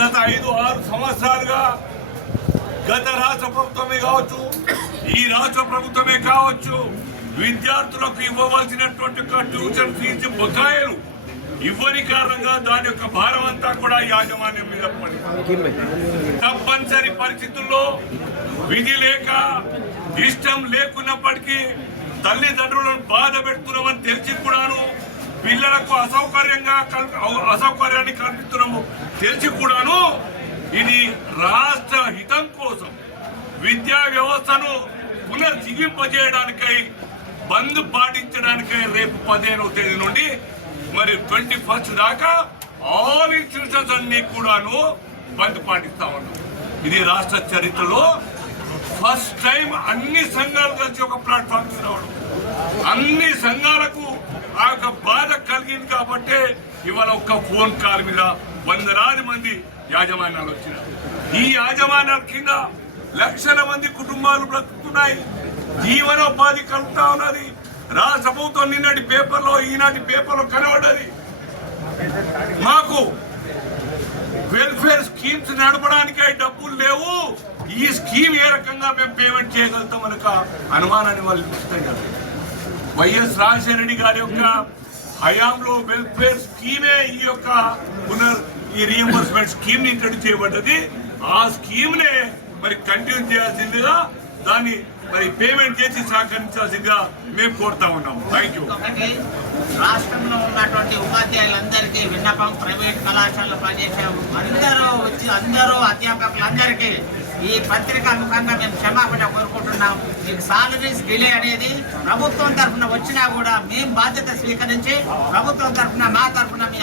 గత ఐదు ఆరు సంవత్సరాలుగా గత రాష్ట్ర ప్రభుత్వమే కావచ్చు ఈ రాష్ట్ర ప్రభుత్వమే కావచ్చు విద్యార్థులకు ఇవ్వవలసినటువంటి ట్యూషన్ ఫీజు బకాయిలు ఇవ్వని కారణంగా దాని యొక్క భారం అంతా కూడా యాజమాన్యం మీద తప్పనిసరి పరిస్థితుల్లో విధి లేక ఇష్టం లేకున్నప్పటికీ తల్లిదండ్రులను బాధ పెడుతున్నామని తెలిసి కూడా పిల్లలకు అసౌకర్యంగా కల్- అసౌకర్యాన్ని కల్పిస్తున్నాము. తెలిసి కూడాను ఇది రాష్ట్ర హితం కోసం విద్యా వ్యవస్థను పునర్జీవింపజేయడానికై బంద్ పాటించడానికై రేపు పదిహేనవ తేదీ నుండి మరి ట్వంటీ ఫస్ట్ దాకా ఆల్ ఇన్స్టిట్యూషన్స్ అన్ని కూడాను బంద్ పాటిస్తా ఉన్నాం ఇది రాష్ట్ర చరిత్రలో ఫస్ట్ టైం అన్ని సంఘాలు కలిసి ఒక ప్లాట్ఫామ్ మీద రావడం అన్ని జరిగింది కాబట్టి ఇవాళ ఒక్క ఫోన్ కాల్ మీద వందలాది మంది యాజమాన్యాలు వచ్చినారు. ఈ యాజమాన్యాల కింద లక్షల మంది కుటుంబాలు బ్రతుకుతున్నాయి. జీవనోపాధి కలుగుతా ఉన్నది. రాష్ట్ర ప్రభుత్వం నిన్నటి పేపర్లో ఈనాటి పేపర్లో కనబడ్డది. మాకు వెల్ఫేర్ స్కీమ్స్ నడపడానికి డబ్బులు లేవు. ఈ స్కీమ్ ఏ రకంగా మేము పేమెంట్ చేయగలుగుతాం అనక అనుమానాన్ని వాళ్ళు ఇస్తాయి కదా వైఎస్ రాజశేఖర రెడ్డి గారి యొక్క హయాంలో వెల్ఫేర్ స్కీమే ఈ యొక్క పునర్ ఈ రియంబర్స్మెంట్ స్కీమ్ ఇంట్రడ్యూస్ చేయబడ్డది. ఆ స్కీమ్ నే మరి కంటిన్యూ చేయాల్సిందిగా దాన్ని మరి పేమెంట్ చేసి సహకరించాల్సిందిగా మేము కోరుతా ఉన్నాము థ్యాంక్ యూ రాష్ట్రంలో ఉన్నటువంటి ఉపాధ్యాయులందరికీ విన్నపం ప్రైవేట్ కళాశాలలో పనిచేసే అందరూ వచ్చి అందరూ అధ్యాపకులందరికీ ఈ పత్రిక ముఖంగా మేము క్షమాపణ కోరుకుంటున్నాం. మీకు సాలరీస్ డిలే అనేది ప్రభుత్వం తరఫున వచ్చినా కూడా మేము బాధ్యత స్వీకరించి ప్రభుత్వం తరఫున మా తరఫున మీ